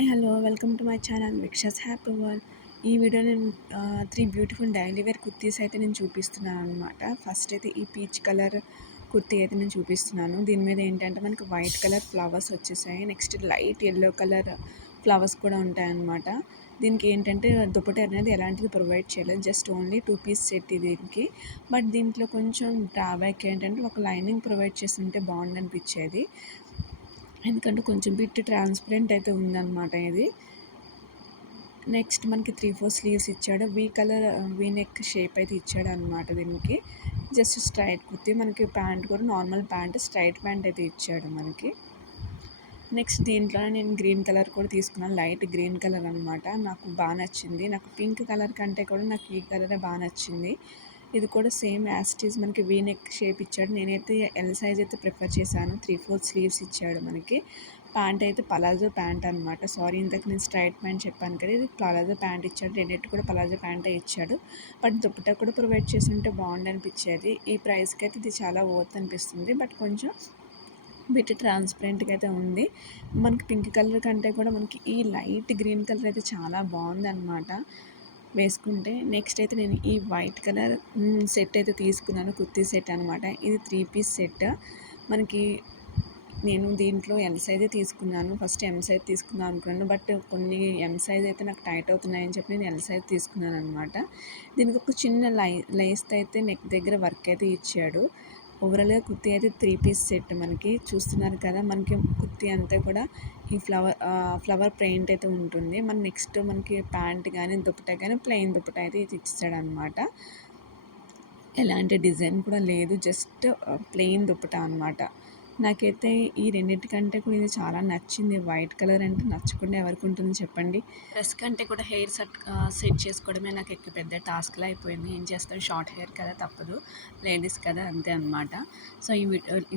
Hi hello welcome to my channel విక్షస్ happy world. ఈ video నేను 3 బ్యూటిఫుల్ డైలీ వేర్ కుర్తీస్ అయితే నేను చూపిస్తున్నాను అనమాట. ఫస్ట్ అయితే ఈ పీచ్ కలర్ కుర్తీ అయితే నేను చూపిస్తున్నాను. దీని మీద ఏంటంటే మనకి వైట్ కలర్ ఫ్లవర్స్ వచ్చేసాయి. Next light yellow colour flowers కూడా ఉంటాయన్నమాట. దీనికి ఏంటంటే దుపట్టా అనేది ఎలాంటిది ప్రొవైడ్ చేయలేదు, జస్ట్ ఓన్లీ 2 పీస్ సెట్ దీనికి. బట్ దీంట్లో కొంచెం డ్రాబ్యాక్ ఏంటంటే ఒక లైనింగ్ ప్రొవైడ్ చేస్తుంటే బాగుంది అనిపించేది, ఎందుకంటే కొంచెం బిట్ ట్రాన్స్పరెంట్ అయితే ఉందన్నమాట ఇది. నెక్స్ట్ మనకి 3/4 స్లీవ్స్ ఇచ్చాడు. వీ నెక్ షేప్ అయితే ఇచ్చాడు అనమాట. దీనికి జస్ట్ స్ట్రైట్ కుర్తీ, మనకి ప్యాంట్ కూడా నార్మల్ ప్యాంట్, స్ట్రైట్ ప్యాంట్ అయితే ఇచ్చాడు మనకి. నెక్స్ట్ దీంట్లో నేను గ్రీన్ కలర్ కూడా తీసుకున్నాను, లైట్ గ్రీన్ కలర్ అనమాట. నాకు బాగా నచ్చింది. నాకు పింక్ కలర్ కంటే కూడా నాకు ఈ కలరే బాగా నచ్చింది. ఇది కూడా సేమ్ యాజ్ ఇట్ ఈజ్ మనకి వీ నెక్ షేప్ ఇచ్చాడు. నేనైతే ఎల్ సైజ్ అయితే ప్రిఫర్ చేశాను. 3/4 స్లీవ్స్ ఇచ్చాడు మనకి. ప్యాంట్ అయితే పలాజో ప్యాంట్ అనమాట. సారీ, ఇంతకు నేను స్ట్రైట్ ప్యాంట్ చెప్పాను కదా, ఇది పలాజో ప్యాంట్ ఇచ్చాడు. రెండిటి కూడా పలాజో ప్యాంటే ఇచ్చాడు. బట్ దుపట్టా కూడా ప్రొవైడ్ చేసి ఉంటే బాగుండు అనిపించేది. ఈ ప్రైస్కి అయితే ఇది చాలా వర్త్ అనిపిస్తుంది. బట్ కొంచెం బిట్ ట్రాన్స్పరెంట్గా అయితే ఉంది. మనకి పింక్ కలర్ కంటే కూడా మనకి ఈ లైట్ గ్రీన్ కలర్ అయితే చాలా బాగుంది అనమాట వేసుకుంటే. నెక్స్ట్ అయితే నేను ఈ వైట్ కలర్ సెట్ అయితే తీసుకున్నాను, కుర్తీ సెట్ అనమాట. ఇది 3 పీస్ సెట్ మనకి. నేను దీంట్లో ఎల్ సైజే తీసుకున్నాను. ఫస్ట్ ఎం సైజ్ తీసుకుందాం అనుకున్నాను, బట్ కొన్ని ఎం సైజ్ అయితే నాకు టైట్ అవుతున్నాయని చెప్పి నేను ఎల్ సైజ్ తీసుకున్నాను అనమాట. దీనికి ఒక చిన్న లేస్తో అయితే నెక్ దగ్గర వర్క్ అయితే ఇచ్చాడు. ఓవరాల్గా కుర్తీ అయితే 3 పీస్ సెట్ మనకి చూస్తున్నారు కదా. మనకి కుర్తీ అంతా కూడా ఈ ఫ్లవర్ పెయింట్ అయితే ఉంటుంది. మన నెక్స్ట్ మనకి ప్యాంట్ కానీ దుపట్టా కానీ ప్లెయిన్ దుపట్టా అయితే ఇది ఇచ్చాడు అనమాట. ఎలాంటి డిజైన్ కూడా లేదు, జస్ట్ ప్లెయిన్ దుపట్టా అనమాట. నాకైతే ఈ రెండింటికంటే కూడా ఇది చాలా నచ్చింది. వైట్ కలర్ అంటే నచ్చకుండా ఎవరికి ఉంటుంది చెప్పండి. డ్రెస్ కంటే కూడా హెయిర్ సెట్ చేసుకోవడమే నాకు ఎక్కువ పెద్ద టాస్క్లా అయిపోయింది. ఏం చేస్తాను, షార్ట్ హెయిర్ కదా, తప్పదు, లేడీస్ కదా, అంతే అనమాట. సో ఈ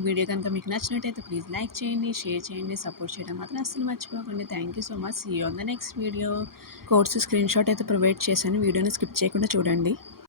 వీడియో కనుక మీకు నచ్చినట్టయితే ప్లీజ్ లైక్ చేయండి, షేర్ చేయండి, సపోర్ట్ చేయడం మాత్రం అస్సలు మర్చిపోకండి. Thank you so much. See you on the next video. Codes screen shot అయితే ప్రొవైడ్ చేశాను, వీడియోని స్కిప్ చేయకుండా చూడండి.